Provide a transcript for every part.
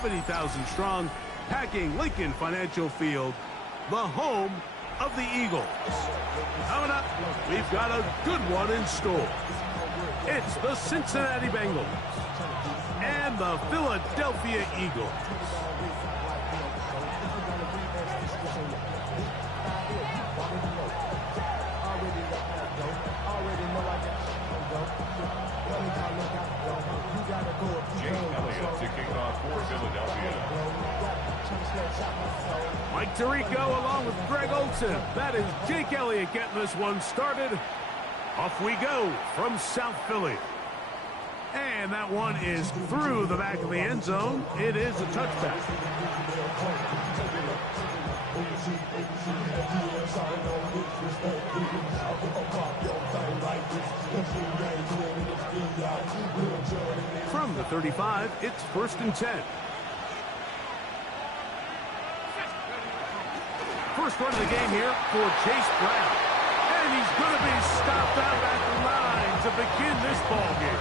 70,000 strong, packing Lincoln Financial Field, the home of the Eagles. Coming up, we've got a good one in store. It's the Cincinnati Bengals and the Philadelphia Eagles. Mike Tirico along with Greg Olson. That is Jake Elliott getting this one started. Off we go from South Philly. And that one is through the back of the end zone. It is a touchback. From the 35, it's 1st and 10. First run of the game here for Chase Brown. And he's going to be stopped out at the line to begin this ball game.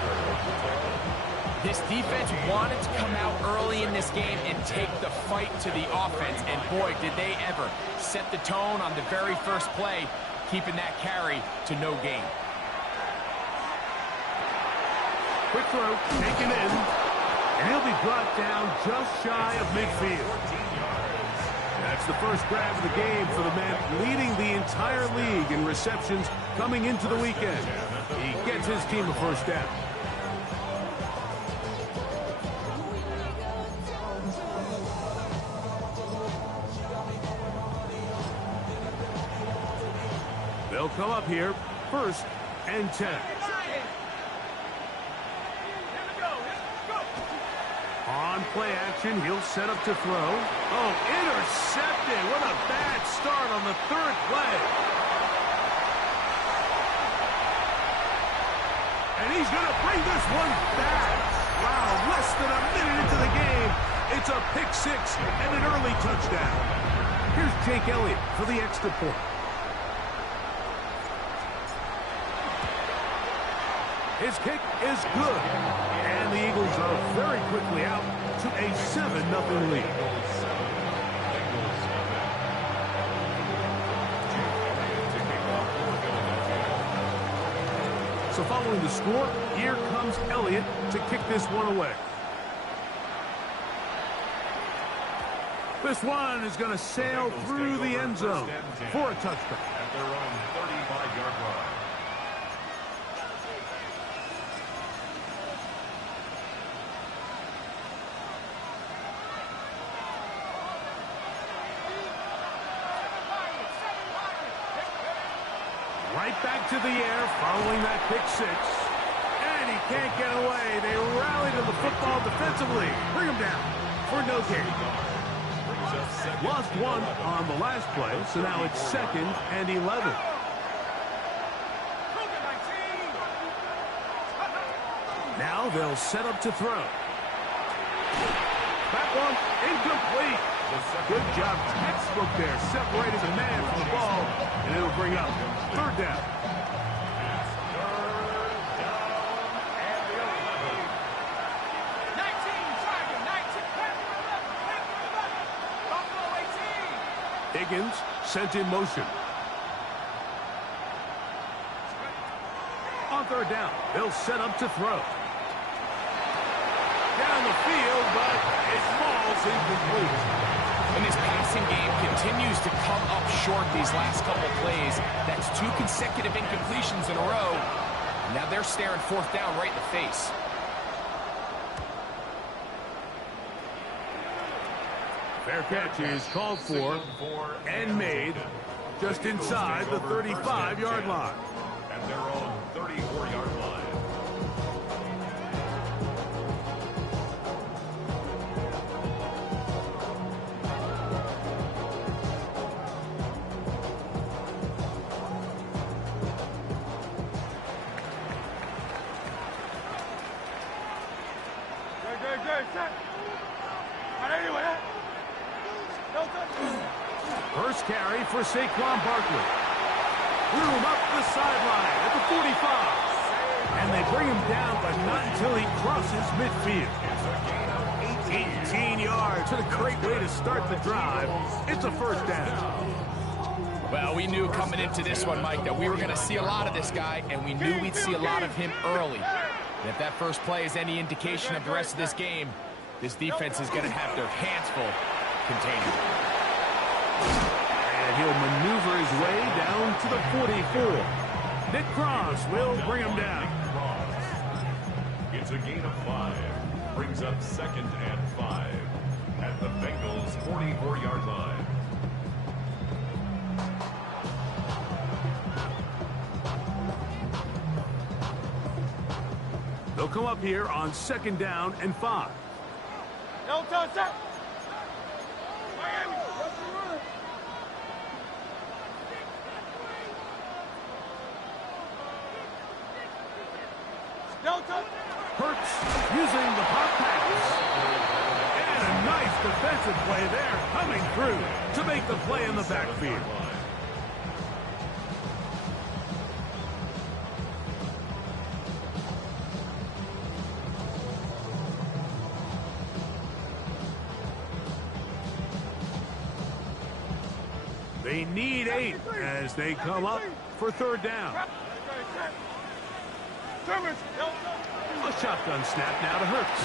This defense wanted to come out early in this game and take the fight to the offense. And boy, did they ever set the tone on the very first play, keeping that carry to no gain. Quick throw, taken in. And he'll be brought down just shy of midfield. That's the first grab of the game for the man leading the entire league in receptions coming into the weekend. He gets his team a first down. They'll come up here, 1st and 10. On play action, he'll set up to throw. Oh, intercepted. What a bad start on the 3rd play. And he's going to bring this one back. Wow, less than a minute into the game. It's a pick 6 and an early touchdown. Here's Jake Elliott for the extra point. His kick is good. And the Eagles are very quickly out to a 7-0 lead. So following the score, here comes Elliott to kick this one away. This one is going to sail through the end zone for a touchback. At their own 35-yard line. Right back to the air following that pick 6. And he can't get away. They rally to the football defensively. Bring him down for no gain. Lost one on the last play, so now it's 2nd and 11. Now they'll set up to throw. That one incomplete. Good job, textbook there, separating the man from the ball, and it'll bring up 3rd down. Higgins sent in motion. On 3rd down, they'll set up to throw. Down the field, but it falls incomplete. And this passing game continues to come up short these last couple plays. That's 2 consecutive incompletions in a row. Now they're staring 4th down right in the face. Fair catch is called for and made just inside the 35-yard line. At their own 34-yard line. First carry for Saquon Barkley. Threw him up the sideline at the 45. And they bring him down, but not until he crosses midfield. 18 yards. to the great way to start the drive. It's a first down. Well, we knew coming into this one, Mike, that we were going to see a lot of this guy, and we knew we'd see a lot of him early. And if that first play is any indication of the rest of this game, this defense is going to have their hands full containing. And he'll maneuver his way down to the 44. Nick Cross will bring him down. It's a gain of 5. Brings up 2nd and 5 at the Bengals' 44-yard line. They'll come up here on 2nd down and 5. No touch that. No touch. Hurts using the pop pass. And a nice defensive play there coming through to make the play in the backfield. They need 8 as they come up for 3rd down. A shotgun snap now to Hurts.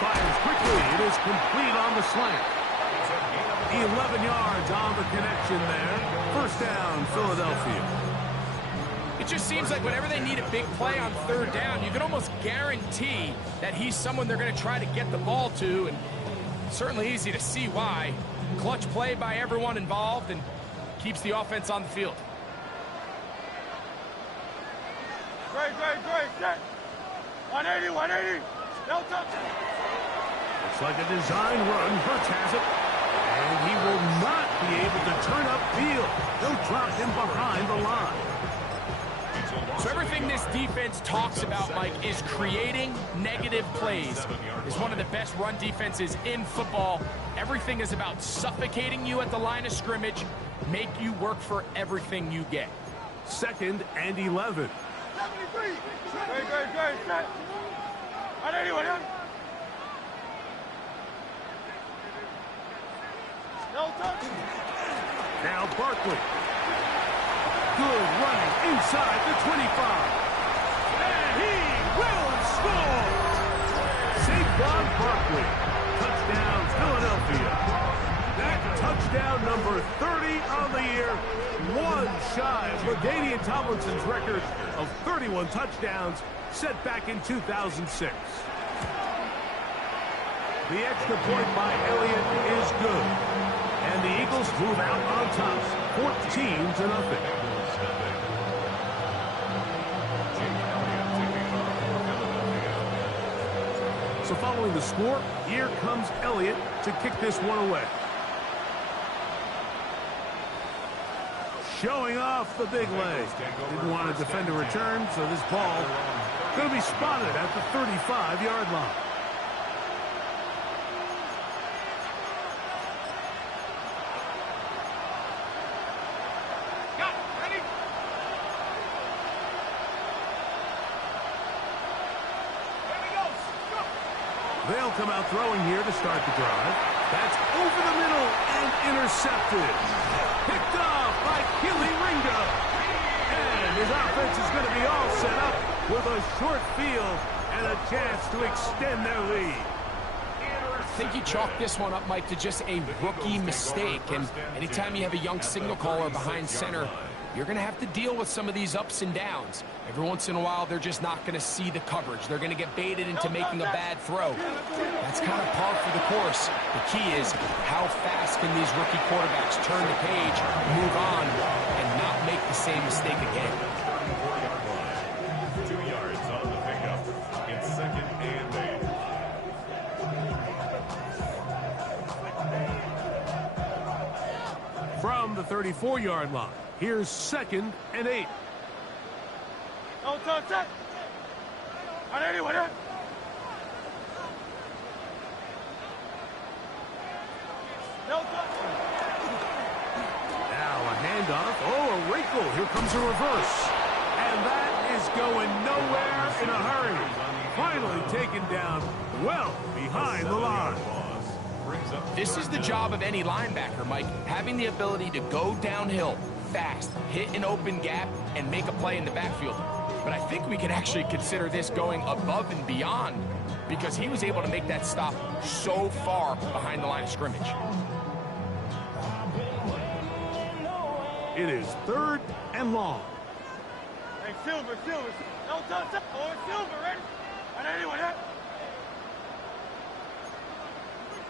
Fires quickly. It is complete on the slant. 11 yards on the connection there. 1st down, Philadelphia. It just seems like whenever they need a big play on 3rd down, you can almost guarantee that he's someone they're going to try to get the ball to, and certainly easy to see why. Clutch play by everyone involved and keeps the offense on the field. Great. 180, 180. No touch. Looks like a design run. Hurts has it. And he will not be able to turn upfield. They'll drop him behind the line. So everything this defense talks about, Mike, is creating negative plays. It's one of the best run defenses in football. Everything is about suffocating you at the line of scrimmage, make you work for everything you get. 2nd and 11. 73. Great. 180, 180. No touch. Now Barkley. Good running inside the 25. And he will score. Saquon Barkley. Touchdown, Philadelphia. That touchdown number 30 on the year. One shy of LaDainian Tomlinson's record of 31 touchdowns set back in 2006. The extra point by Elliott is good. And the Eagles move out on top, 14-0. So following the score, here comes Elliott to kick this one away. Showing off the big leg. Didn't want to defend a return, so this ball going to be spotted at the 35-yard line. They'll come out throwing here to start the drive. That's over the middle and intercepted. Picked off by Keely Ringo. And his offense is going to be all set up with a short field and a chance to extend their lead. I think you chalk this one up, Mike, to just a rookie mistake. And anytime you have a young signal caller behind center, you're going to have to deal with some of these ups and downs. Every once in a while, they're just not going to see the coverage. They're going to get baited into making a bad throw. That's kind of par for the course. The key is how fast can these rookie quarterbacks turn the page, move on, and not make the same mistake again. 2 yards on the pickup. It's 2nd and 8. From the 34-yard line, here's 2nd and 8. No touch that. 180, 180. No touch. Now a handoff. Oh, a wrinkle. Here comes a reverse. And that is going nowhere in a hurry. Finally taken down well behind the line. This is the job of any linebacker, Mike, having the ability to go downhill fast, hit an open gap, and make a play in the backfield. But I think we can actually consider this going above and beyond because he was able to make that stop so far behind the line of scrimmage. It is 3rd and long. Hey, Silver. No touch. Oh, it's Silver, ready? And anyone, huh?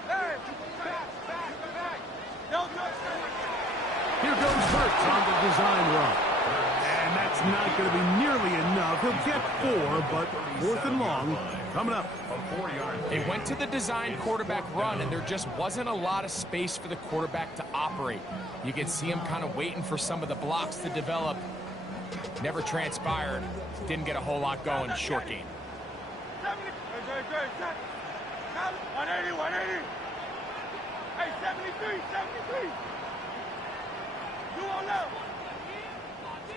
Hey, back. No touch. Here goes Hurts on the design run. And that's not going to be nearly enough. He'll get 4, but 4th and long coming up. They went to the design quarterback run, and there just wasn't a lot of space for the quarterback to operate. You can see him kind of waiting for some of the blocks to develop. Never transpired. Didn't get a whole lot going. Short game. 180. Hey, 73. You on left.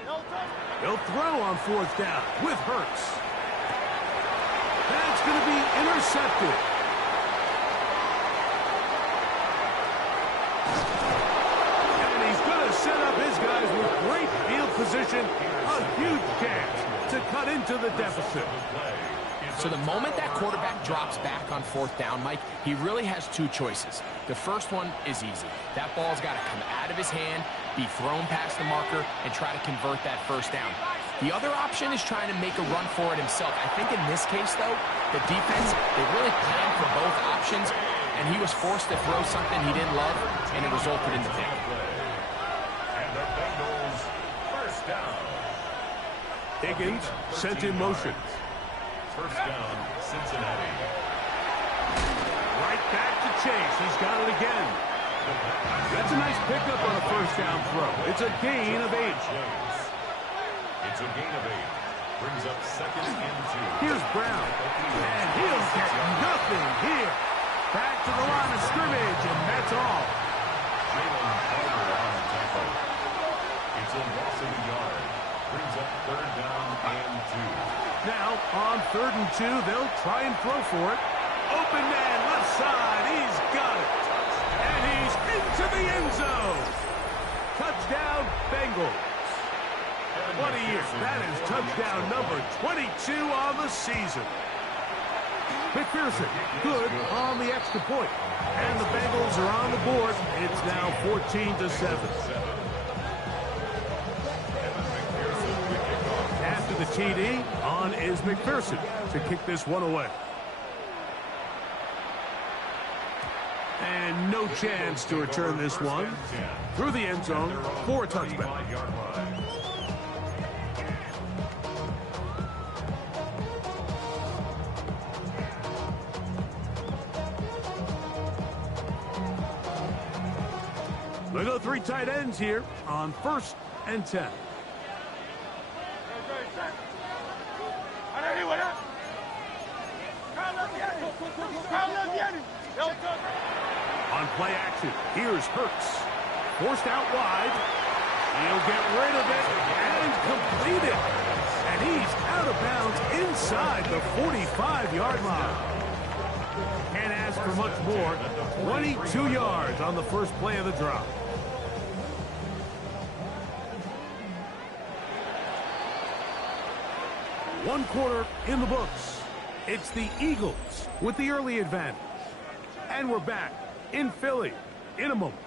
No touch. He'll throw on 4th down with Hurts. That's going to be intercepted. And he's going to set up his guys with great field position. A huge chance to cut into the deficit. So the moment that quarterback drops back on 4th down, Mike, he really has 2 choices. The first one is easy. That ball's got to come out of his hand, be thrown past the marker, and try to convert that 1st down. The other option is trying to make a run for it himself. I think in this case, though, the defense, they really planned for both options, and he was forced to throw something he didn't love, and it resulted in the pick. And the Bengals, 1st down. Higgins sent in motion. 1st down, Cincinnati. Right back to Chase. He's got it again. That's a nice pickup on a 1st down throw. It's a gain of 8. It's a gain of 8. Brings up 2nd and 2. Here's Brown. And he'll get nothing here. Back to the line of scrimmage, and that's all. Jalen Carter on the tackle. It's a loss of a yard. Brings up 3rd down and 2. Now, on 3rd and 2, they'll try and throw for it. Open man, left side. He's got it. And he's into the end zone. Touchdown, Bengals. What a year. That is touchdown number 22 on the season. McPherson, good on the extra point. And the Bengals are on the board. It's now 14-7. After the TD, on is McPherson to kick this one away. And no chance to return this one through the end zone for a touchback. They go 3 tight ends here on 1st and 10. On play action, here's Hurts. Forced out wide. He'll get rid of it and complete it. And he's out of bounds inside the 45-yard line. Can't ask for much more. 22 yards on the first play of the drop. One quarter in the books. It's the Eagles with the early advantage. And we're back in Philly in a moment.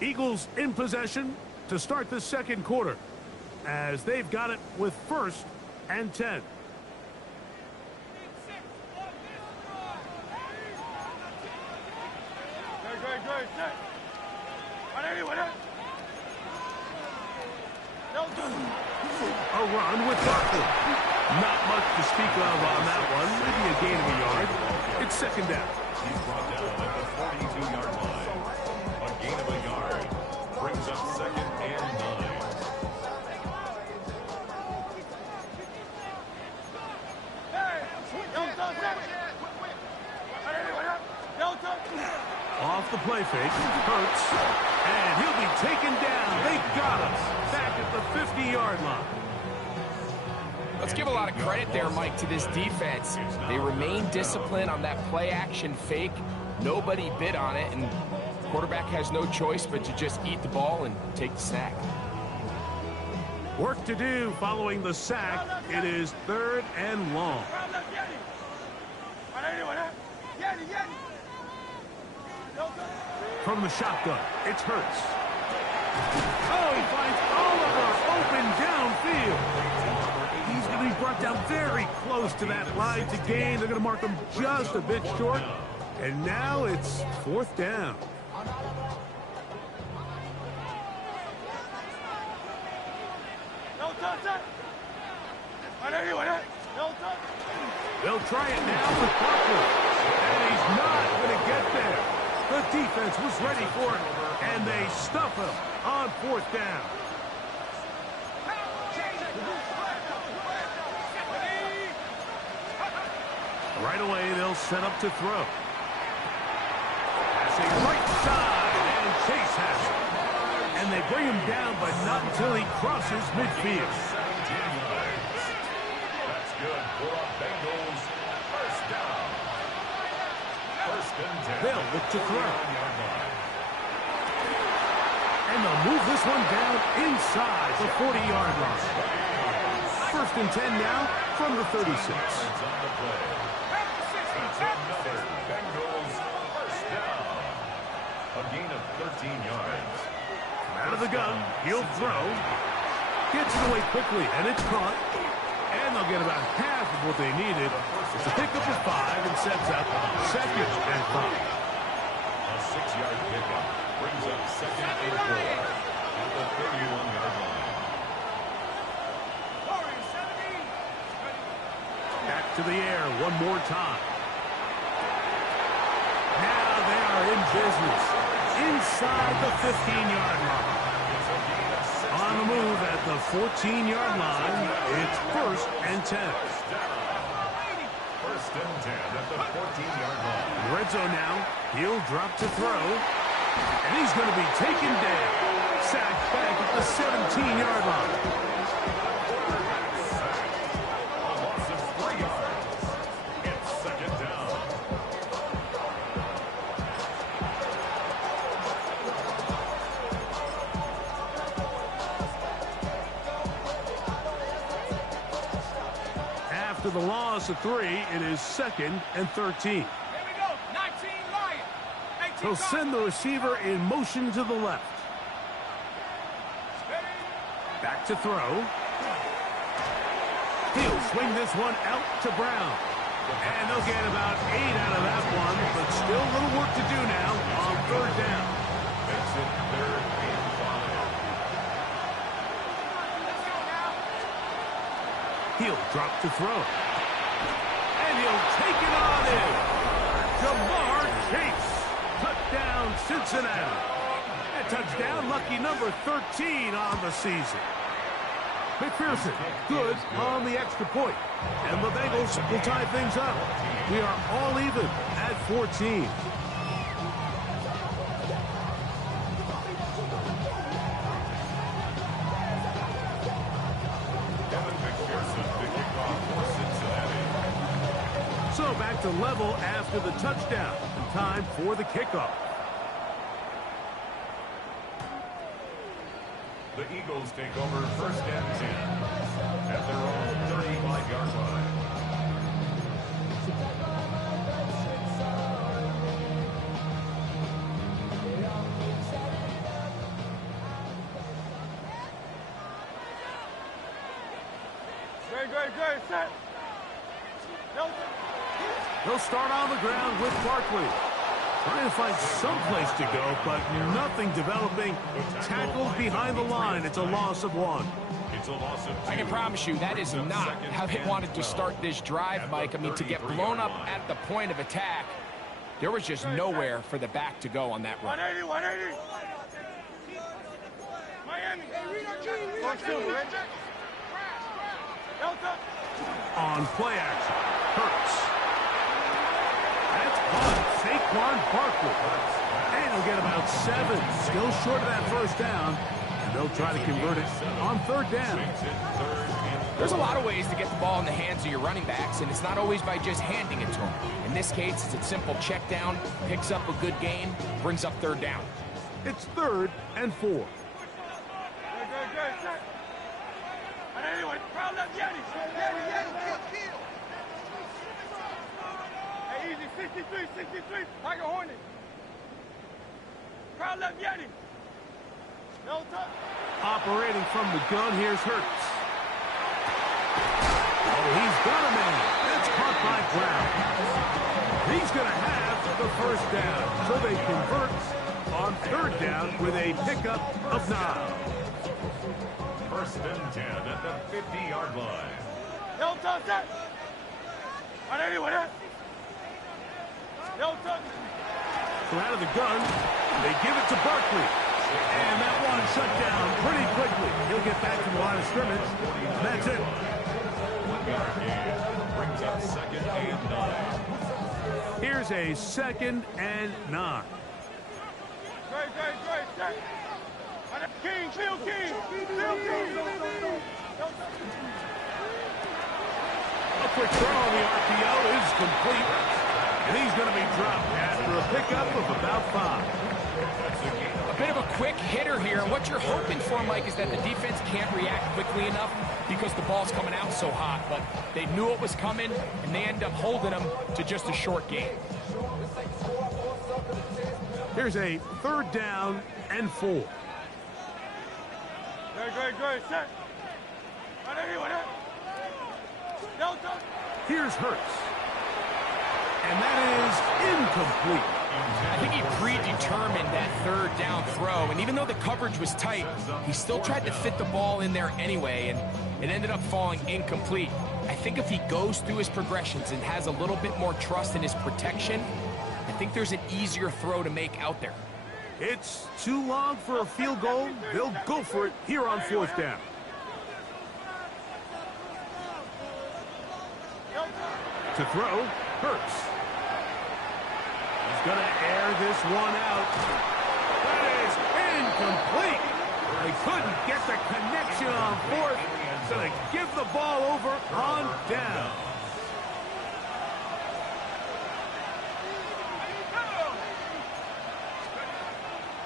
Eagles in possession to start the 2nd quarter as they've got it with 1st and 10. A run with Barkley. Not much to speak of on that one. Maybe a gain of a yard. It's 2nd down. He's brought down at the 42-yard line. A gain of a yard. Brings up 2nd and 9. Off the play fake, Hurts, and he'll be taken down. They got us back at the 50-yard line. Let's give a lot of credit there, Mike, to this defense. They remain disciplined on that play-action fake. Nobody bid on it, and quarterback has no choice but to just eat the ball and take the sack. Work to do following the sack. It is 3rd and long. From the shotgun, it's Hurts. Oh, he finds Oliver open downfield. He's going to be brought down very close to that line to gain. They're going to mark him just a bit short. And now it's 4th down. They'll try it now with Parker. And he's not going to get there. The defense was ready for it. And they stuff him on 4th down. Right away, they'll set up to throw. Passing right side, and Chase has it. And they bring him down, but not until he crosses midfield. That's good for a Bengals first down. 1st and 10. They'll look to throw. And they'll move this one down inside the 40-yard line. 1st and 10 now from the 36. Another Bengals first down. A gain of 13 yards. Out of the gun, he'll throw. Gets it away quickly, and it's caught. And they'll get about half of what they needed. It's a pickup of 5 and sets up 2nd and 5. A 6-yard pickup brings up 2nd and 4 at the 31-yard line. Back to the air one more time. Now they are in business. Inside the 15-yard line. On the move at the 14-yard line, it's 1st and 10. 1st and 10 at the 14-yard line. Red zone now. He'll drop to throw. And he's going to be taken down. Sacked back at the 17-yard line. A loss of 3 yards. It's 2nd down. After the loss of 3, it is 2nd and 13. He'll send the receiver in motion to the left. Back to throw. He'll swing this one out to Brown. And they'll get about 8 out of that one, but still a little work to do now on 3rd down. Makes it 3rd and 5. He'll drop to throw. And he'll take it on in. Jamar Chase. Touchdown, Cincinnati. A touchdown, lucky number 13 on the season. McPherson, good on the extra point. And the Bengals will tie things up. We are all even at 14. So back to level after the touchdown. Time for the kickoff. The Eagles take over 1st and 10 at their own 35-yard line. Great, set. They'll start on the ground with Barkley. Trying to find some place to go, but nothing developing. Tackled behind the line. It's a loss of 1. It's a loss of 2. I can promise you that is not how they wanted to start this drive, Mike. I mean, to get blown up at the point of attack, there was just nowhere for the back to go on that run. 180. Miami. On play action, Hurts. That's caught. Saquon Barkley. And he'll get about 7. Still short of that 1st down. And they'll try to convert it on 3rd down. Makes it 3rd and There's a lot of ways to get the ball in the hands of your running backs, and it's not always by just handing it to them. In this case, it's a simple check down, picks up a good gain, brings up third down. It's 3rd and 4. Good. Check. And anyway, crowd left Yanni. Kill. Hey, easy. 63. Tiger Hornet. Crowd left Yanni. No touch. Operating from the gun, here's Hurts. Oh, he's got a man. That's caught by Brown. He's going to have the first down. So they convert on 3rd down with a pickup of 9. 1st and 10 at the 50-yard line. No touch. And anyway, no touch. So out of the gun, they give it to Barkley. And that one shut down pretty quickly. He'll get back to the line of scrimmage. That's it. 1-yard gain brings up 2nd and 9. Here's a 2nd and 9. Great. Check. King. Phil King. A quick throw on the RPO is complete. And he's going to be dropped after a pickup of about 5. A bit of a quick hitter here, and what you're hoping for, Mike, is that the defense can't react quickly enough because the ball's coming out so hot. But they knew it was coming, and they end up holding them to just a short gain. Here's a 3rd down and 4. Great. Check. And anyway, no touch. Here's Hurts. And that is incomplete. I think he predetermined that 3rd down throw, and even though the coverage was tight, he still tried to fit the ball in there anyway, and it ended up falling incomplete. I think if he goes through his progressions and has a little bit more trust in his protection, I think there's an easier throw to make out there. It's too long for a field goal. They'll go for it here on 4th down. To throw, Hurts. He's going to air this one out. That is incomplete. They couldn't get the connection on 4th, so they give the ball over on down.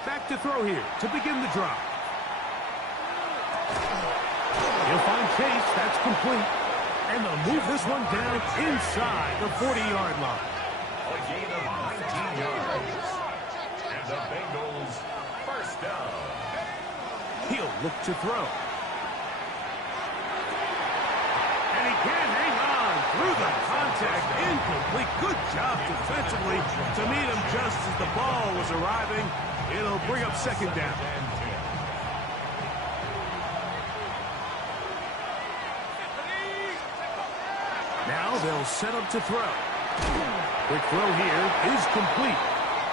Back to throw here to begin the drive. He'll find Chase. That's complete. And they'll move this one down inside the 40-yard line. A gain of 19 yards. And the Bengals 1st down. He'll look to throw. And he can't hang on through the contact. Incomplete. Good job defensively to meet him just as the ball was arriving. It'll bring up 2nd down. Now they'll set up to throw. Quick throw here is complete.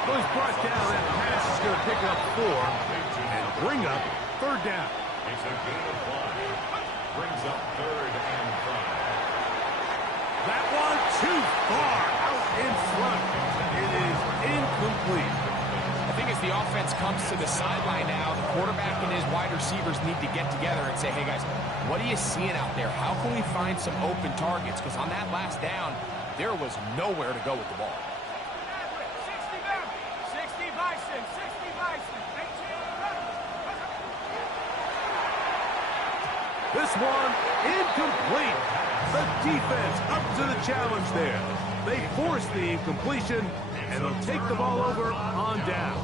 Well, he's brought down. That pass is going to pick up 4 and bring up 3rd down. It's a gain of 1. Brings up 3rd and 5. That one too far out in front. It is incomplete. I think as the offense comes to the sideline now, the quarterback and his wide receivers need to get together and say, hey, guys, what are you seeing out there? How can we find some open targets? Because on that last down, there was nowhere to go with the ball. 60 Bison. This one incomplete. The defense up to the challenge there. They force the incompletion, and they'll take the ball over on down.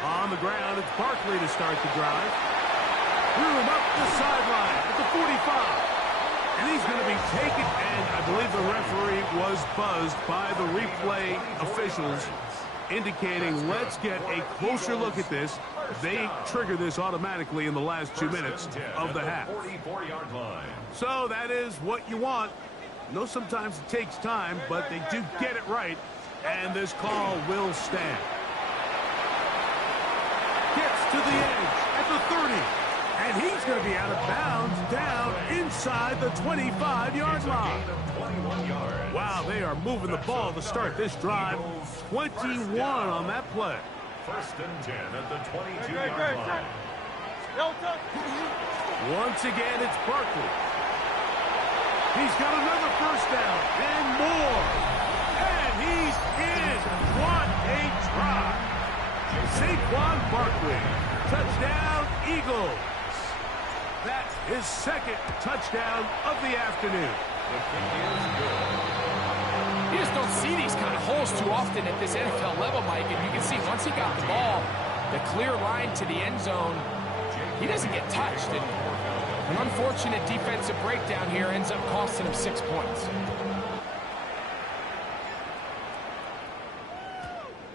On the ground, it's Barkley to start the drive. Threw him up the sideline at the 45. And he's going to be taken, and I believe the referee was buzzed by the replay officials, indicating let's get a closer look at this. They trigger this automatically in the last 2 minutes of the half. 44-yard line. So that is what you want. I know sometimes it takes time, but they do get it right, and this call will stand. Gets to the edge at the 30. And he's going to be out of bounds down inside the 25-yard line. Wow, they are moving the ball to start this drive. 21 on that play. First and 10 at the 22-yard line. Once again, it's Barkley. He's got another first down and more. And he's in. What a try. Saquon Barkley. Touchdown, Eagles. That's his second touchdown of the afternoon. You just don't see these kind of holes too often at this NFL level, Mike. And you can see once he got the ball, the clear line to the end zone, he doesn't get touched. And an unfortunate defensive breakdown here ends up costing him 6 points.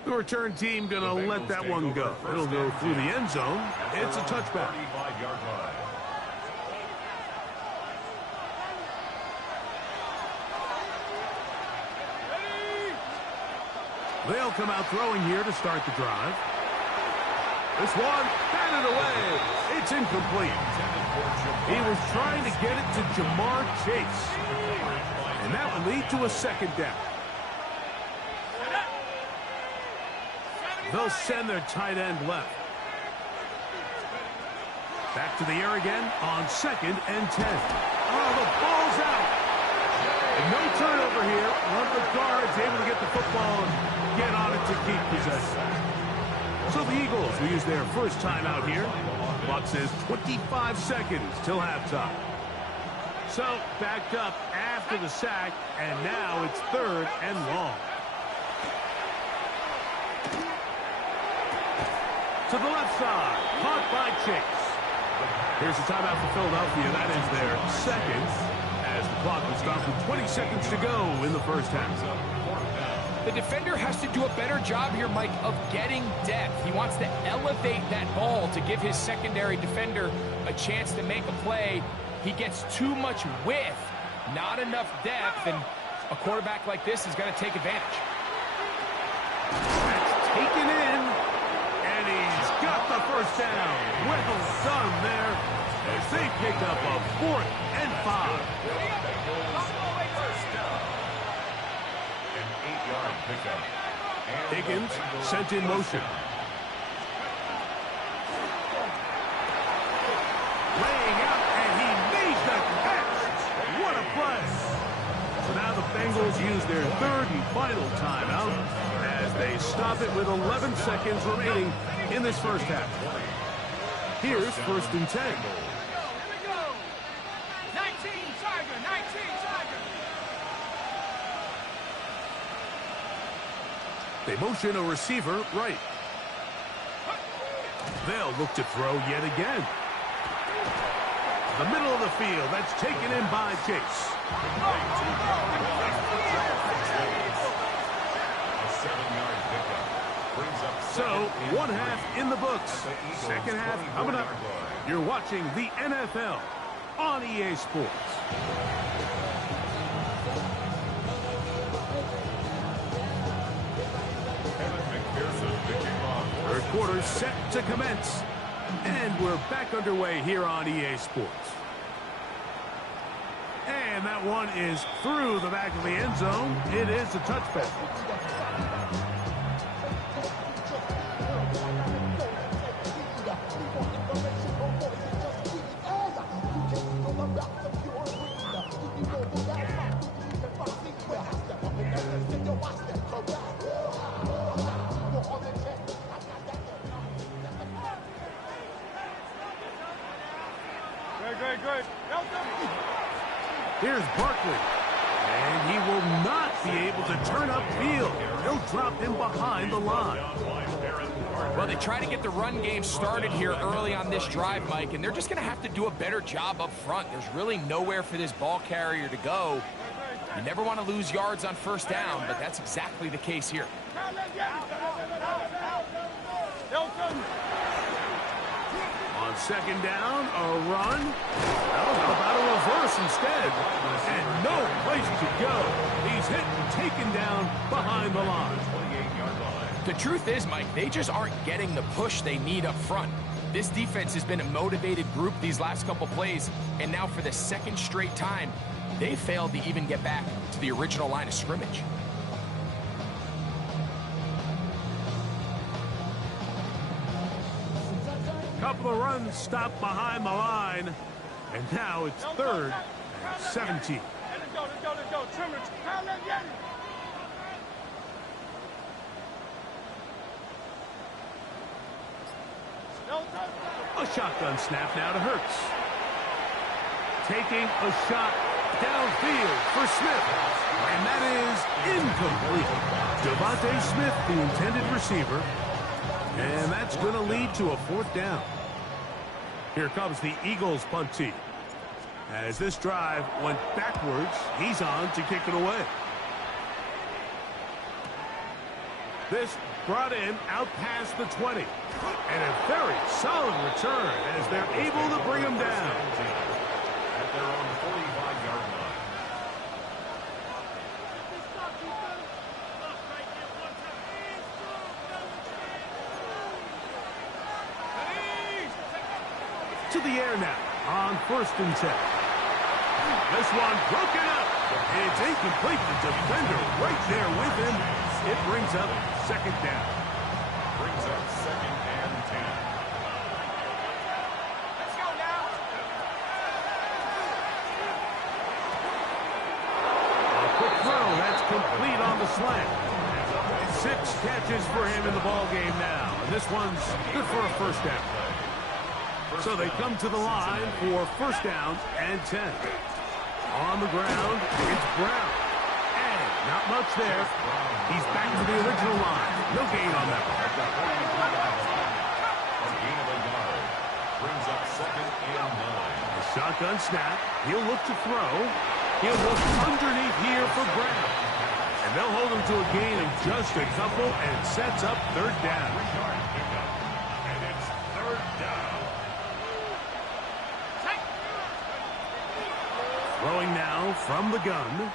The return team going to let that one go. It'll go through the end zone. It's a touchback. They'll come out throwing here to start the drive. This one, batted away. It's incomplete. He was trying to get it to Jamar Chase. And that will lead to a second down. They'll send their tight end left. Back to the air again on 2nd and 10. Oh, the ball's out. And no turnover here. One of the guards able to get the football and get on it to keep possession. So the Eagles will use their first time out here. Clock says 25 seconds till halftime. So backed up after the sack, and now it's 3rd and long. To the left side, caught by Chase. Here's the timeout for Philadelphia. That is their second, as the clock will stop with 20 seconds to go in the first half. The defender has to do a better job here, Mike, of getting depth. He wants to elevate that ball to give his secondary defender a chance to make a play. He gets too much width, not enough depth, and a quarterback like this is going to take advantage. That's taken in, and he's got the first down. Well done there, as they pick up a 4th and 5. Higgins sent in motion. Laying out, and he made the catch. What a play. So now the Bengals use their 3rd and final timeout as they stop it with 11 seconds remaining in this first half. Here's 1st and 10. They motion a receiver right. They'll look to throw yet again. The middle of the field, that's taken in by Chase. So, one half in the books. Second half coming up. You're watching the NFL on EA Sports. Third quarter set to commence. And we're back underway here on EA Sports. And that one is through the back of the end zone. It is a touchback. Here's Barkley, and he will not be able to turn upfield. They'll drop him behind the line. Well, they try to get the run game started here early on this drive, Mike, and they're just going to have to do a better job up front. There's really nowhere for this ball carrier to go. You never want to lose yards on first down, but that's exactly the case here. On second down, a run. Well, how about a reverse instead? And no place to go. He's hit and taken down behind the line. The truth is, Mike, they just aren't getting the push they need up front. This defense has been a motivated group these last couple plays, and now for the second straight time, they failed to even get back to the original line of scrimmage. Couple of runs stopped behind the line, and now it's 3rd and 17. Let's go. Trimmer. A shotgun snap now to Hurts. Taking a shot downfield for Smith. And that is incomplete. Devontae Smith, the intended receiver. And that's going to lead to a 4th down. Here comes the Eagles punt team. As this drive went backwards, he's on to kick it away. This brought in out past the 20. And a very solid return as they're able to bring him down. At their own 45-yard line. To the air now on 1st and 10. This one broken up. It's incomplete. The defender right there with him. It brings up 2nd down. Brings up 2nd and 10. Let's go now. A quick throw. That's complete on the slant. 6 catches for him in the ball game now. And this one's good for a 1st down. So they come to the line for 1st down and 10. On the ground, it's Brown. And not much there. He's back to the original line. No gain on that one. A gain of a yard. Brings up 2nd and 9. A shotgun snap. He'll look to throw. He'll look underneath here for Brown. And they'll hold him to a gain of just a couple and sets up 3rd down. And it's 3rd down. Throwing now from the gun.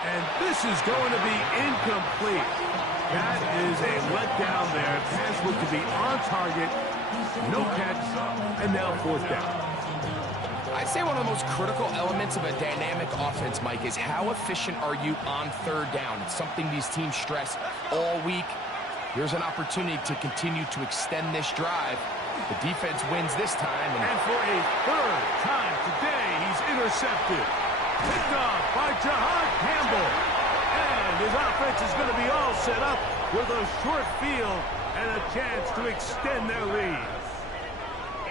And this is going to be incomplete. That is a letdown there. Pass looked to be on target. No catch. And now 4th down. I'd say one of the most critical elements of a dynamic offense, Mike, is how efficient are you on 3rd down? It's something these teams stress all week. Here's an opportunity to continue to extend this drive. The defense wins this time. And for a 3rd time today, he's intercepted. Picked off by Jahad Campbell. And his offense is going to be all set up with a short field and a chance to extend their lead.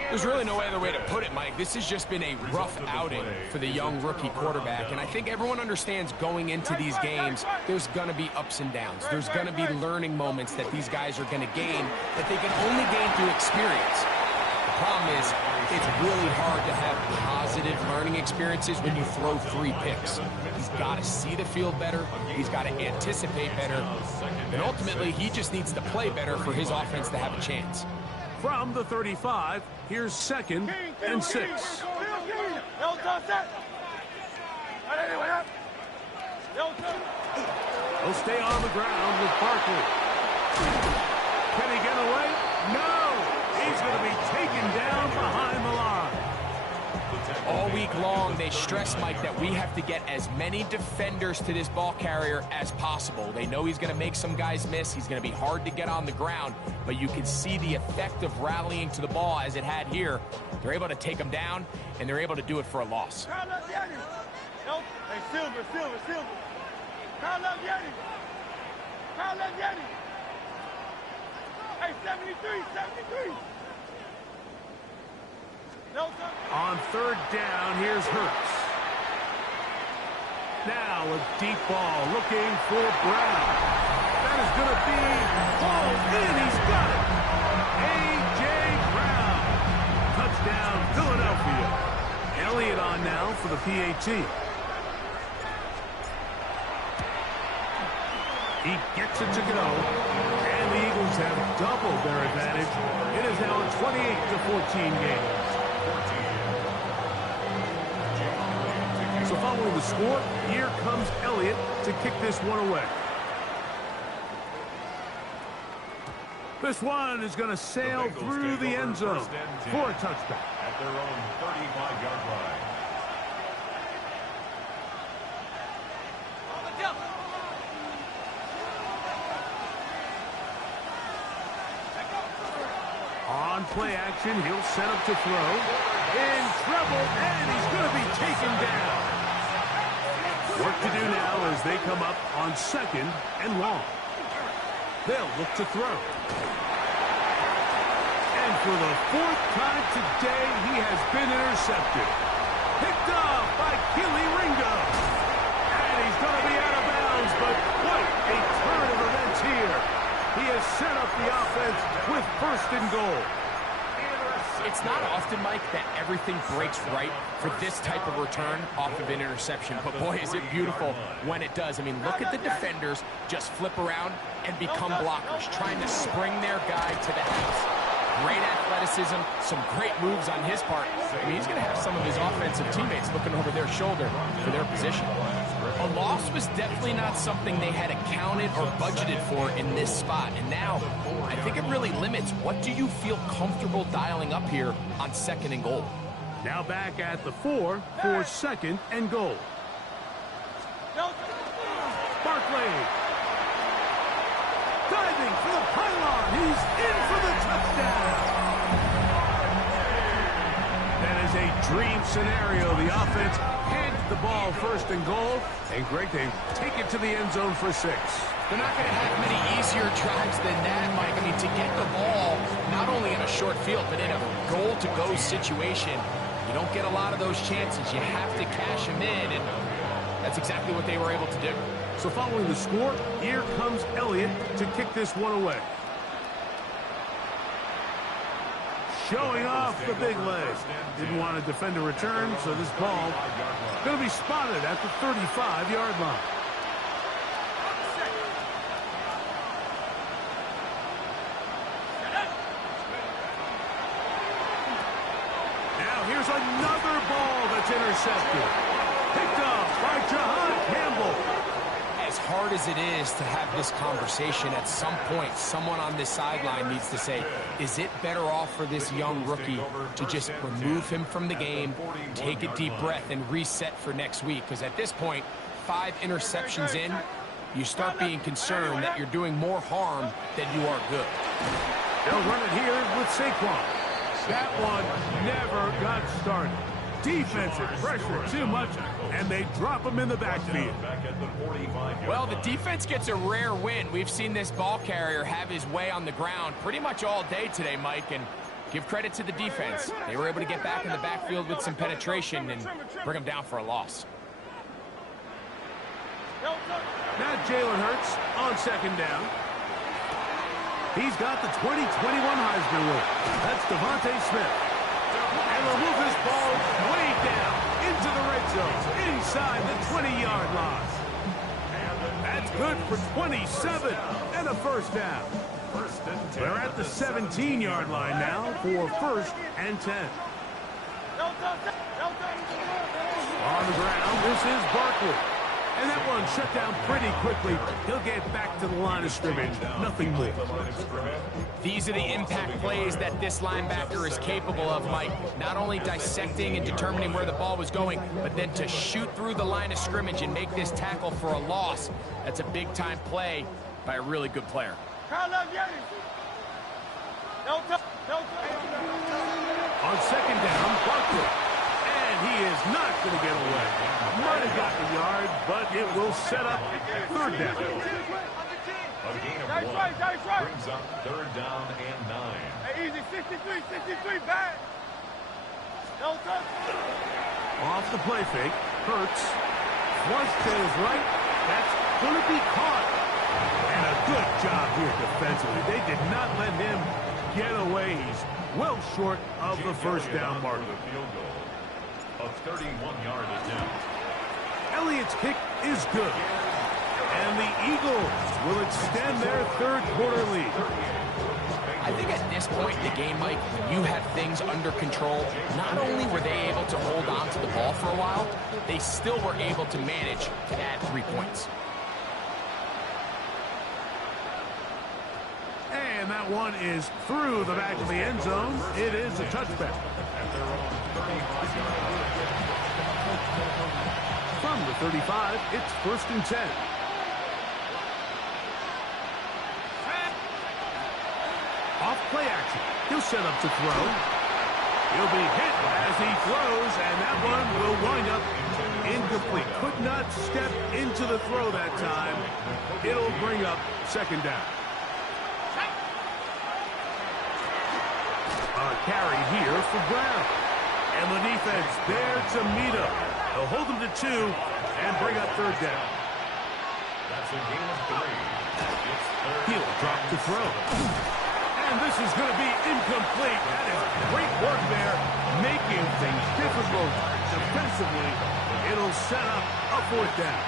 There's really no other way to put it, Mike. This has just been a rough outing for the young rookie quarterback, and I think everyone understands going into these games, there's going to be ups and downs. There's going to be learning moments that these guys are going to gain that they can only gain through experience. The problem is, it's really hard to have positive learning experiences when you throw 3 picks. He's got to see the field better. He's got to anticipate better. And ultimately, he just needs to play better for his offense to have a chance. From the 35, here's 2nd and 6. He'll stay on the ground with Barkley. Can he get away? No! He's going to be taken down behind the line. All week long, they stress, Mike, that we have to get as many defenders to this ball carrier as possible. They know he's going to make some guys miss. He's going to be hard to get on the ground, but you can see the effect of rallying to the ball as it had here. They're able to take him down, and they're able to do it for a loss. Hey, Silver. Kyle up Yeti. Hey, 73. On 3rd down, here's Hurts. Now a deep ball looking for Brown. That is going to be hauled in. He's got it. A.J. Brown. Touchdown, Philadelphia. Elliott on now for the PAT. He gets it to go. And the Eagles have doubled their advantage. It is now a 28-14 game. So following the score, here comes Elliott to kick this one away. This one is going to sail through the end zone for a touchback. At their own 35-yard line. On play action, he'll set up to throw. In trouble, and he's going to be taken down. Work to do now as they come up on 2nd and long. They'll look to throw. And for the 4th time today, he has been intercepted. Picked off by Keely Ringo. And he's going to be out of bounds, but what a turn of events here. He has set up the offense with 1st and goal. It's not often, Mike, that everything breaks right for this type of return off of an interception. But, boy, is it beautiful when it does. I mean, look at the defenders just flip around and become blockers, trying to spring their guy to the house. Great athleticism, some great moves on his part. I mean, he's going to have some of his offensive teammates looking over their shoulder for their position. A loss was definitely not something they had accounted or budgeted for in this spot. And now, I think it really limits what do you feel comfortable dialing up here on 2nd and goal. Now back at the 4 for 2nd and goal. Barkley. Diving for the pylon. He's in for the touchdown. That is a dream scenario. The offense hands the ball 1st and goal. And Greg, they take it to the end zone for 6. They're not going to have many easier drives than that, Mike. I mean, to get the ball, not only in a short field, but in a goal-to-go situation, you don't get a lot of those chances. You have to cash them in, and that's exactly what they were able to do. So following the score, here comes Elliott to kick this one away. Showing off the big leg. Didn't want to defend a return, so this ball going to be spotted at the 35-yard line. Now here's another ball that's intercepted. Picked up by Jahan Campbell. As hard as it is to have this conversation, at some point, someone on this sideline needs to say, is it better off for this young rookie to just remove him from the game, take a deep breath, and reset for next week? Because at this point, 5 interceptions in, you start being concerned that you're doing more harm than you are good. They'll run it here with Saquon. That one never got started. Defensive pressure too much, and they drop him in the backfield. Well, the defense gets a rare win. We've seen this ball carrier have his way on the ground pretty much all day today, Mike, and give credit to the defense. They were able to get back in the backfield with some penetration and bring them down for a loss. Now Jalen Hurts on 2nd down. He's got the 2021 Heisman winner. That's Devontae Smith. And they'll move this ball way down into the red zone, inside the 20-yard line. That's good for 27 and a 1st down. They're at the 17-yard line now for 1st and 10. On the ground, this is Barkley. And that one shut down pretty quickly. He'll get back to the line of scrimmage. Nothing more. These are the impact plays that this linebacker is capable of, Mike. Not only dissecting and determining where the ball was going, but then to shoot through the line of scrimmage and make this tackle for a loss. That's a big-time play by a really good player. On 2nd down, Barkley. And he is not going to get away. Might have got the yard, but it will set up 3rd down. A gain of 1 brings up 3rd down and 9. Hey, easy, 63, back. Off the play fake, Hurts. Flush to his right. That's going to be caught. And a good job here defensively. They did not let him get away. He's well short of the 1st down marker. A 31-yard attempt. Elliott's kick is good. And the Eagles will extend their 3rd quarter lead. I think at this point in the game, Mike, when you have things under control, not only were they able to hold on to the ball for a while, they still were able to manage to add 3 points. And that one is through the back of the end zone. It is a touchback. From the 35, it's 1st and 10. Off play action. He'll set up to throw. He'll be hit as he throws, and that one will wind up incomplete. Could not step into the throw that time. It'll bring up 2nd down. A carry here for Brown. And the defense there to meet him. They'll hold him to 2 and bring up 3rd down. That's a gain of 3. He'll drop to throw. And this is going to be incomplete. That is great work there, making things difficult defensively. It'll set up a 4th down.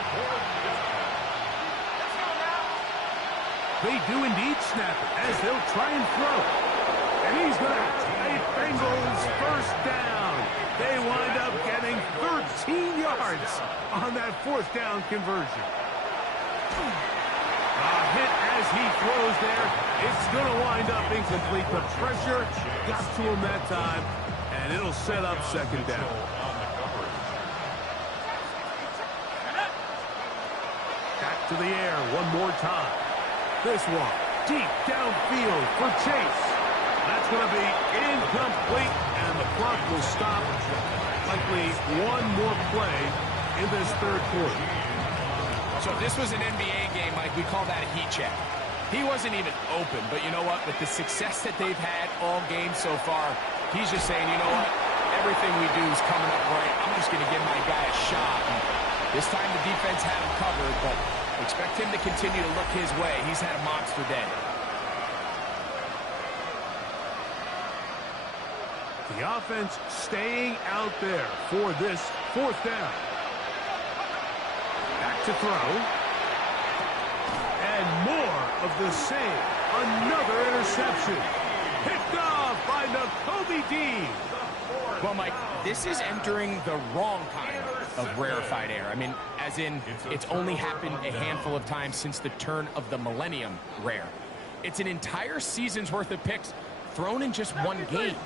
They do indeed snap it as they'll try and throw. And he's going to have a Bengals 1st down. They wind up getting 13 yards on that 4th down conversion. A hit as he throws there. It's going to wind up incomplete. The pressure got to him that time, and it'll set up 2nd down. Back to the air one more time. This one deep downfield for Chase. That's going to be incomplete, and the clock will stop. Likely one more play in this 3rd quarter. So if this was an NBA game, Mike, we call that a heat check. He wasn't even open, but you know what? With the success that they've had all game so far, he's just saying, you know what? Everything we do is coming up right. I'm just going to give my guy a shot. And this time the defense had him covered, but expect him to continue to look his way. He's had a monster day. The offense staying out there for this 4th down. Back to throw. And more of the same. Another interception. Picked off by Nakobe Dean. Well, Mike, this is entering the wrong kind of rarefied air. I mean, as in, it's only happened a handful of times since the turn of the millennium rare. It's an entire season's worth of picks thrown in just one game.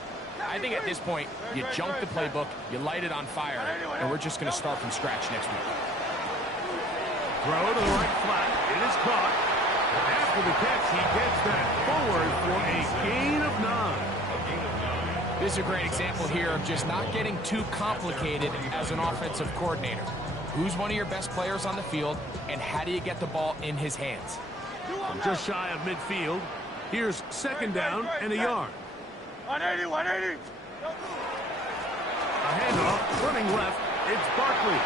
I think at this point, you junk the playbook, you light it on fire, and we're just going to start from scratch next week. Throw to the right flat. It is caught. After the catch, he gets that forward for a gain of 9. This is a great example here of just not getting too complicated as an offensive coordinator. Who's one of your best players on the field, and how do you get the ball in his hands? From just shy of midfield, here's 2nd down and a yard. 180, 180. A handoff, running left, it's Barkley.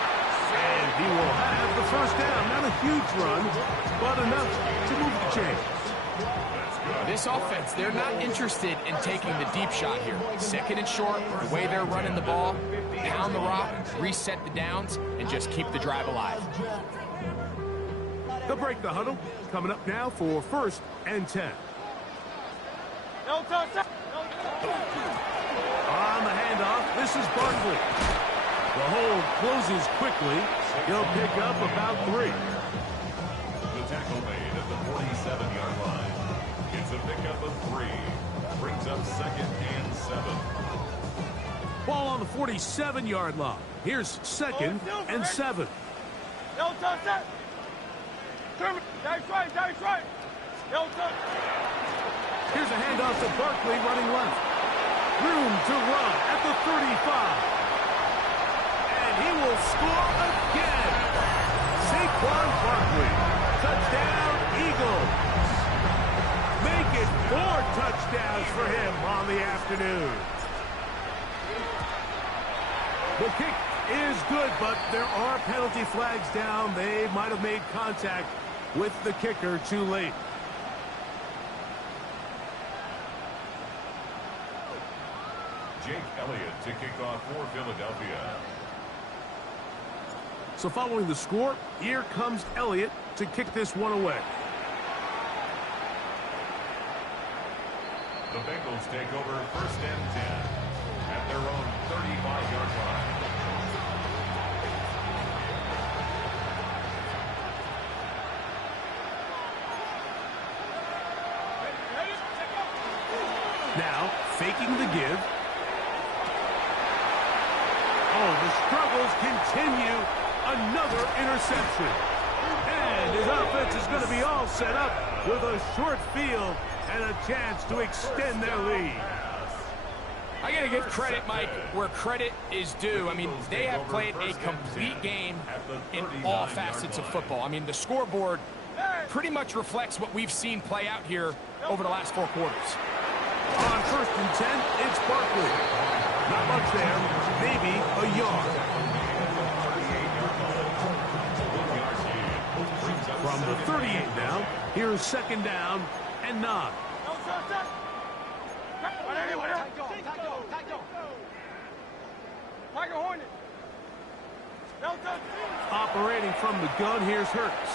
And he will have the 1st down. Not a huge run, but enough to move the chains. This offense, they're not interested in taking the deep shot here. 2nd and short, the way they're running the ball, pound the rock, reset the downs, and just keep the drive alive. They'll break the huddle. Coming up now for 1st and 10. No touch. On the handoff, this is Barkley. The hold closes quickly. He'll pick up about 3. The tackle made at the 47-yard line. It's a pickup of 3. Brings up 2nd and 7. Ball on the 47-yard line. Here's 2nd and 7. No touch. That's right. No touch. Here's a handoff to Barkley running left. Room to run at the 35. And he will score again. Saquon Barkley. Touchdown, Eagles. Make it 4 touchdowns for him on the afternoon. The kick is good, but there are penalty flags down. They might have made contact with the kicker too late. Jake Elliott to kick off for Philadelphia. So following the score, here comes Elliott to kick this one away. The Bengals take over 1st and 10 at their own 35-yard line. now, faking the give. Oh, the struggles continue. Another interception. And his offense is going to be all set up with a short field and a chance to extend their lead. I got to give credit, Mike, where credit is due. I mean, they have played a complete game in all facets of football. I mean, the scoreboard pretty much reflects what we've seen play out here over the last 4 quarters. On 1st and 10, it's Barkley. Not much there, maybe a yard. From the 38 now, here's 2nd down and 9. Operating from the gun, here's Hurts.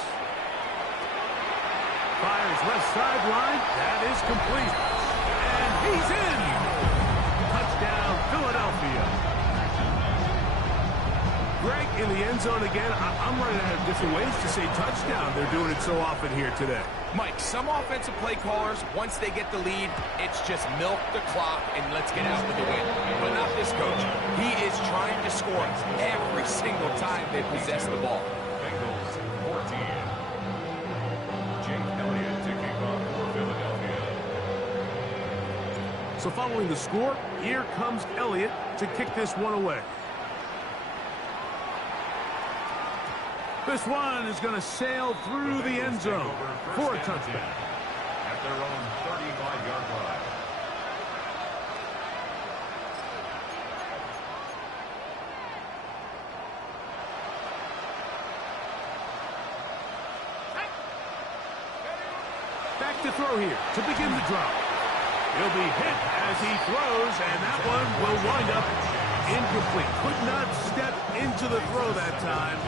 Fires left sideline. That is complete. And he's in. Touchdown, Philadelphia. Greg, in the end zone again. I'm running out of different ways to say touchdown. They're doing it so often here today. Mike, some offensive play callers, once they get the lead, it's just milk the clock and let's get out with the win. But not this coach. He is trying to score every single time they possess the ball. Bengals 14. Jake Elliott to kick off for Philadelphia. So following the score, here comes Elliott to kick this one away. This one is going to sail through the end zone for a touchdown. At their own 35-yard line. Back to throw here to begin the drive. He'll be hit as he throws, and that one will wind up incomplete. Could not step into the throw that time.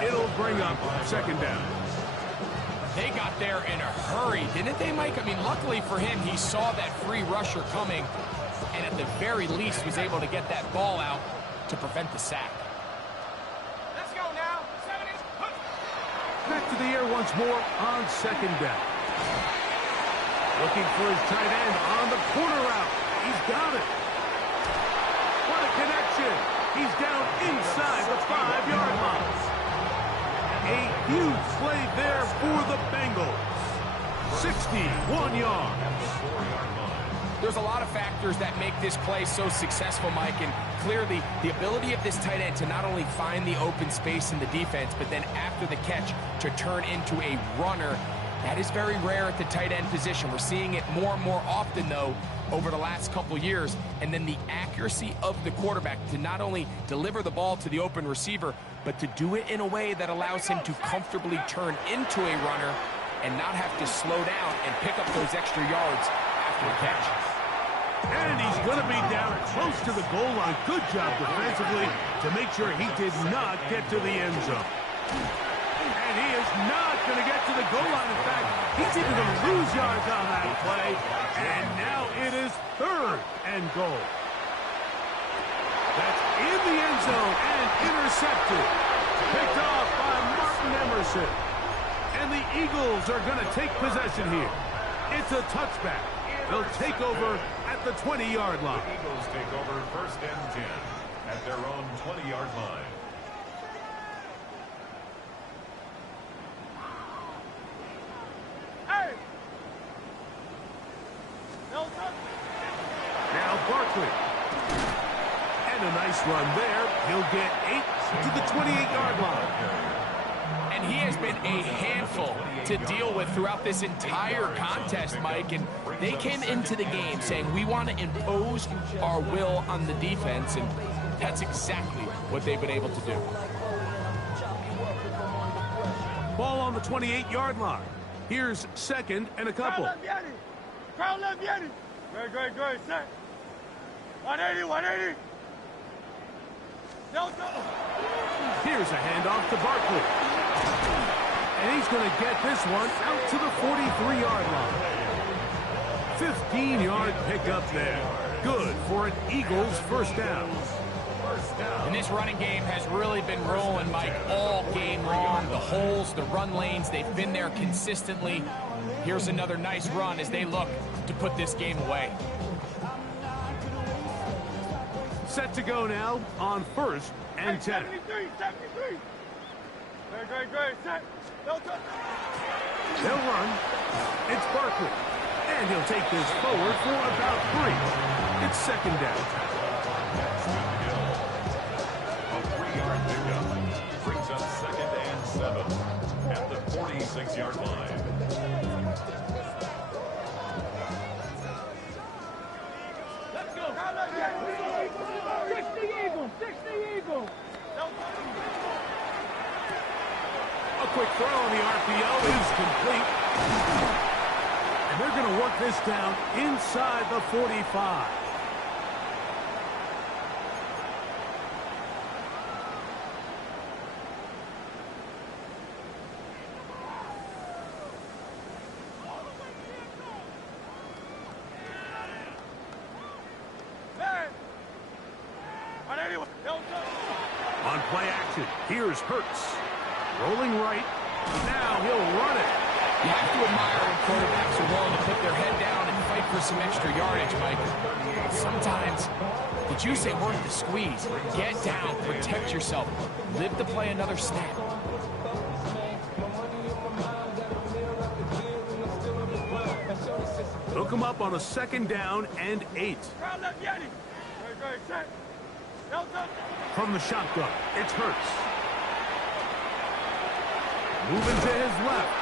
It'll bring up 2nd down. They got there in a hurry, didn't they, Mike? I mean, luckily for him, he saw that free rusher coming, and at the very least was able to get that ball out to prevent the sack. Let's go now. Back to the air once more on 2nd down. Looking for his tight end on the corner route. He's got it. What a connection. He's down inside the 5-yard line. A huge play there for the Bengals. 61 yards. There's a lot of factors that make this play so successful, Mike, and clearly the ability of this tight end to not only find the open space in the defense, but then after the catch to turn into a runner. That is very rare at the tight end position. We're seeing it more and more often, though, over the last couple years. And then the accuracy of the quarterback to not only deliver the ball to the open receiver, but to do it in a way that allows him to comfortably turn into a runner and not have to slow down and pick up those extra yards after the catch. And he's going to be down close to the goal line. Good job defensively to make sure he did not get to the end zone. And he is not going to get to the goal line. In fact, he's even going to lose yards on that play. And now it is 3rd and goal. That's in the end zone and intercepted. Picked off by Martin Emerson. And the Eagles are going to take possession here. It's a touchback. They'll take over at the 20-yard line. The Eagles take over 1st and 10 at their own 20-yard line. Now Barkley. And a nice run there. He'll get 8 to the 28-yard line. And he has been a handful to deal with throughout this entire contest, Mike. And they came into the game saying, we want to impose our will on the defense. And that's exactly what they've been able to do. Ball on the 28-yard line. Here's 2nd and a couple. Crowd left Yeti. Great, set. 180, 180. Here's a handoff to Barkley. And he's going to get this one out to the 43-yard line. 15-yard pickup there. Good for an Eagles 1st down. And this running game has really been rolling, Mike, all game long. The holes, the run lanes, they've been there consistently. Here's another nice run as they look to put this game away. Set to go now on 1st and 10. 73, 73. Great, set. They'll run. It's Barkley. And he'll take this forward for about 3. It's 2nd down. A 3-yard pickup brings up 2nd and 7 at the 46-yard line. Let's go. 60 Eagles. A quick throw on the RPO is complete. And they're going to work this down inside the 45. On play action, here's Hurts. Rolling right. Now he'll run it. You have to admire when quarterbacks are willing to put their head down and fight for some extra yardage, Mike. Sometimes the juice ain't worth the squeeze. Get down, protect yourself, live to play another snap. Hook him up on a 2nd down and 8. From the shotgun, it's Hurts. Moving to his left.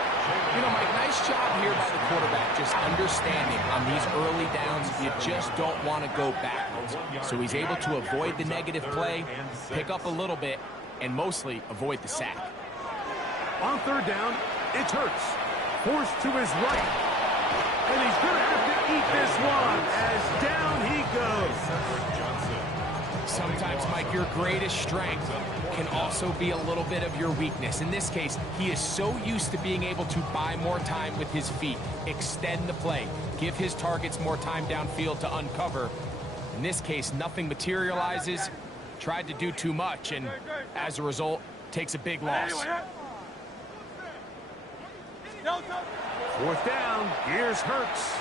You know, Mike, nice job here by the quarterback, just understanding on these early downs, you just don't want to go backwards. So he's able to avoid the negative play, pick up a little bit, and mostly avoid the sack. On 3rd down, it's Hurts. Forced to his right. And he's going to have to eat this one as down he goes. Sometimes, Mike, your greatest strength can also be a little bit of your weakness. In this case, he is so used to being able to buy more time with his feet, extend the play, give his targets more time downfield to uncover. In this case, nothing materializes, tried to do too much, and as a result, takes a big loss. 4th down, here's Hurts.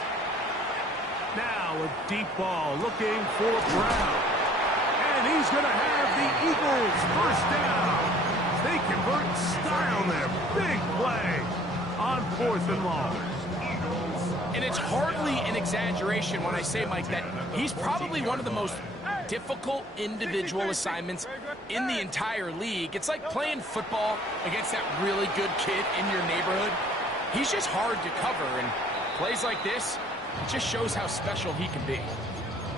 Now a deep ball looking for Brown. And he's going to have the Eagles 1st down. They convert style there. Big play on 4th and long. And it's hardly an exaggeration when I say, Mike, that he's probably one of the most difficult individual assignments in the entire league. It's like playing football against that really good kid in your neighborhood. He's just hard to cover, and plays like this, it just shows how special he can be.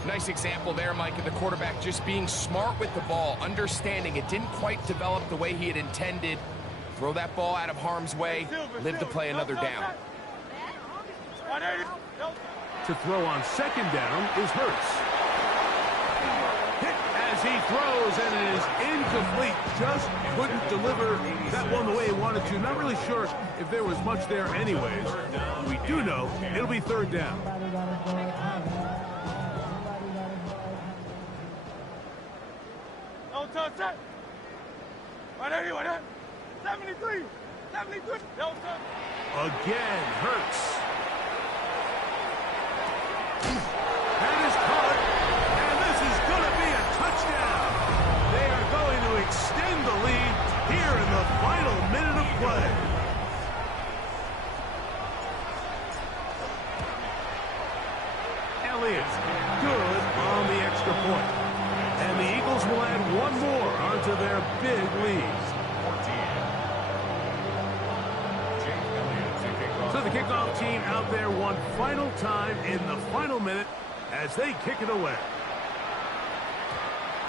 Nice example there, Mike, of the quarterback just being smart with the ball, understanding it didn't quite develop the way he had intended. Throw that ball out of harm's way, live to play another down. To throw on 2nd down is Hurts. Hit as he throws, and it is incomplete. Just couldn't deliver that one the way he wanted to. Not really sure if there was much there anyways. We do know it'll be 3rd down. Set. 73. Again, Hurts. That is caught, and this is going to be a touchdown. They are going to extend the lead here in the final minute of play. Elliott, good on the extra point. And the Eagles will add one more onto their big lead. So the kickoff team out there one final time in the final minute as they kick it away.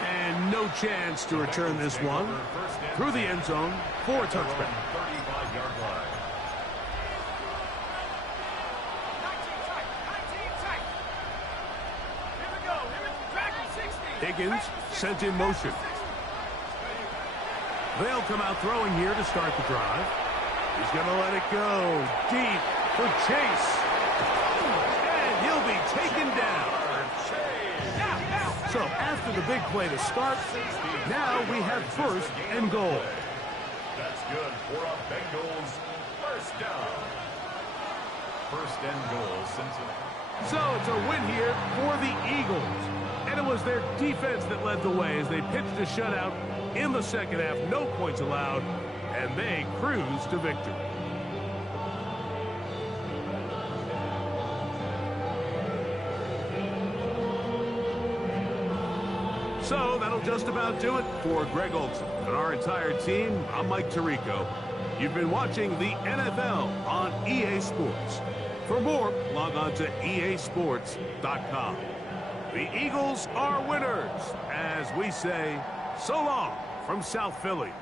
And no chance to return this one through the end zone for a touchback. 35-yard line. Higgins sent in motion. They'll come out throwing here to start the drive. He's going to let it go deep for Chase. And he'll be taken down. So after the big play to start, now we have 1st and goal. That's good for a Bengals 1st down. 1st and goal, Cincinnati. So it's a win here for the Eagles. And it was their defense that led the way as they pitched a shutout in the second half. No points allowed, and they cruised to victory. So that'll just about do it for Greg Olson and our entire team. I'm Mike Tirico. You've been watching the NFL on EA Sports. For more, log on to easports.com. The Eagles are winners, as we say, so long from South Philly.